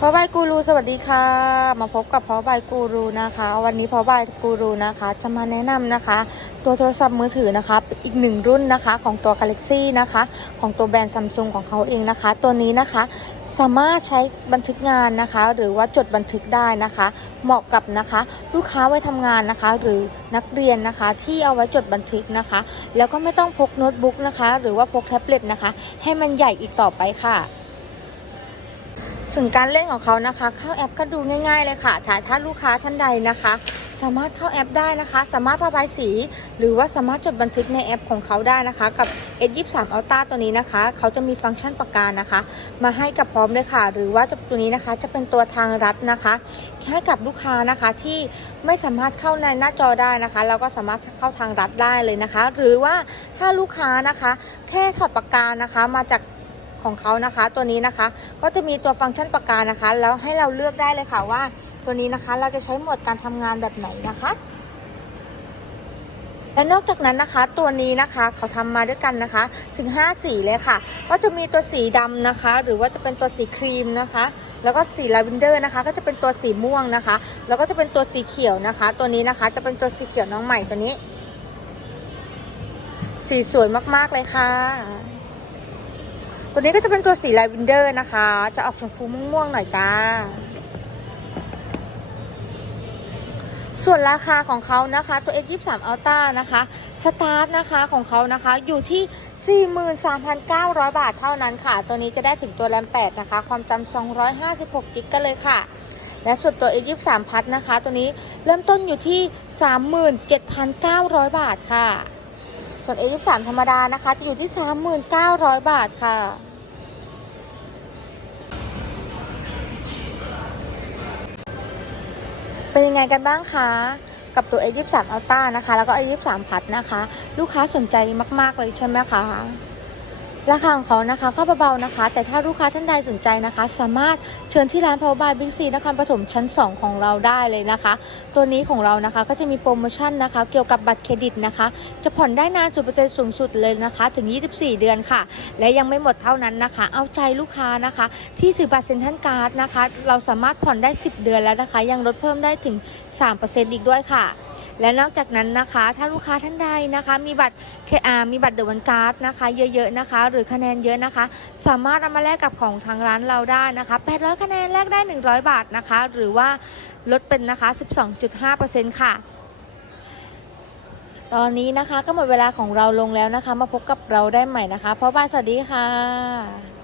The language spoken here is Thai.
พ่อใบายกูรูสวัสดีค่ะ มาพบกับพ่อใบายกูรูนะคะ วันนี้พ่อใบายกูรูนะคะ จะมาแนะนำนะคะ ตัวโทรศัพท์มือถือนะคะอีกหนึ่งรุ่นนะคะของตัว Galaxy นะคะ ของตัวแบรนด์ซัมซุงของเขาเองนะคะ ตัวนี้นะคะสามารถใช้บันทึกงานนะคะ หรือว่าจดบันทึกได้นะคะ เหมาะกับนะคะ ลูกค้าไว้ทำงานนะคะ หรือนักเรียนนะคะ ที่เอาไว้จดบันทึกนะคะ แล้วก็ไม่ต้องพกโน้ตบุ๊กนะคะ หรือว่าพกแท็บเล็ตนะคะ ให้มันใหญ่อีกต่อไปค่ะ ส่วนการเล่นของเขานะคะ เข้าแอปก็ดูง่าย ๆ เลยค่ะถ้าถ้าลูกค้าท่านใดนะคะ สามารถเข้าแอปได้นะคะ สามารถระบายสี หรือว่าสามารถจดบันทึกในแอปของเขาได้นะคะ กับ S23 Ultra ตัวนี้นะคะ เขาจะมีฟังก์ชันปากกานะคะ มาให้กับพร้อมเลยค่ะ หรือว่าตัวนี้นะคะจะเป็นตัวทางรัดนะคะให้กับลูกค้านะคะที่ไม่สามารถเข้าในหน้าจอได้นะคะ เราก็สามารถเข้าทางรัดได้เลยนะคะ หรือว่าถ้าลูกค้านะคะ แค่ถอดปากกานะคะ มาจาก ของเขานะคะ ตัวนี้นะคะ ก็จะมีตัวฟังก์ชันปากกานะคะ แล้วให้เราเลือกได้เลยค่ะว่า ตัวนี้นะคะเราจะใช้โหมดการทำงานแบบไหนนะคะและนอกจากนั้นนะคะตัวนี้นะคะเขาทำมาด้วยกันนะคะถึง 5 สีเลยค่ะ ก็จะมีตัวสีดำนะคะ หรือว่าจะเป็นตัวสีครีมนะคะ แล้วก็สีลาเวนเดอร์นะคะ ก็จะเป็นตัวสีม่วงนะคะ แล้วก็จะเป็นตัวสีเขียวนะคะ ตัวนี้นะคะจะเป็นตัวสีเขียวน้องใหม่ตัวนี้ สีสวยมากๆเลยค่ะ ตัวนี้ก็จะเป็นตัวสีลาเวนเดอร์นะคะ จะออกชมพูม่วงๆหน่อยจ้า ส่วนราคาของเขานะคะ ตัว S23 Ultra นะคะ สตาร์ทนะคะของเขานะคะอยู่ที่ 43,900 บาทเท่านั้นค่ะ ตัวนี้จะได้ถึงตัวแรม 8 นะคะ ความจำ256จิกกันเลยค่ะและส่วนตัว S23 พัดนะคะ ตัวนี้เริ่มต้นอยู่ที่ 37,900 บาทค่ะ ส่วน A23 ธรรมดานะคะ จะอยู่ที่ 39,000บาทค่ะ เป็นยังไงกันบ้างคะ กับตัว A23 Ultra นะคะ แล้วก็ A23 พัดนะคะ ลูกค้าสนใจมาก ๆ เลยใช่ไหมคะ ราคาของเขานะคะก็เบาๆนะคะ แต่ถ้าลูกค้าท่านใดสนใจนะคะ สามารถเชิญที่ร้าน Power by Big C นครปฐมชั้น 2 ของเราได้เลยนะคะ ตัวนี้ของเรานะคะก็จะมีโปรโมชั่นนะคะ เกี่ยวกับบัตรเครดิตนะคะ จะผ่อนได้นานสุดเปอร์เซ็นต์สูงสุดเลยนะคะ ถึง 24 เดือนค่ะ และยังไม่หมดเท่านั้นนะคะ เอาใจลูกค้านะคะ ที่ถือบัตรเซ็นทรัลการ์ดนะคะ เราสามารถผ่อนได้ 10 เดือนแล้วนะคะ ยังลดเพิ่มได้ถึง 3%อีกด้วยค่ะ และนอกจากนั้นนะคะ ถ้าลูกค้าท่านใดนะคะ มีบัตรมีบัตรเดวันการ์ดนะคะ เยอะๆนะคะ หรือคะแนนเยอะนะคะ สามารถเอามาแลกกับของทางร้านเราได้นะคะ800คะแนนแลกได้ 100 บาทนะคะ หรือว่าลดเป็นนะคะ 12.5%ค่ะตอนนี้นะคะก็หมดเวลาของเราลงแล้วนะคะ มาพบกับเราได้ใหม่นะคะ เพราะบ้านสวัสดีค่ะ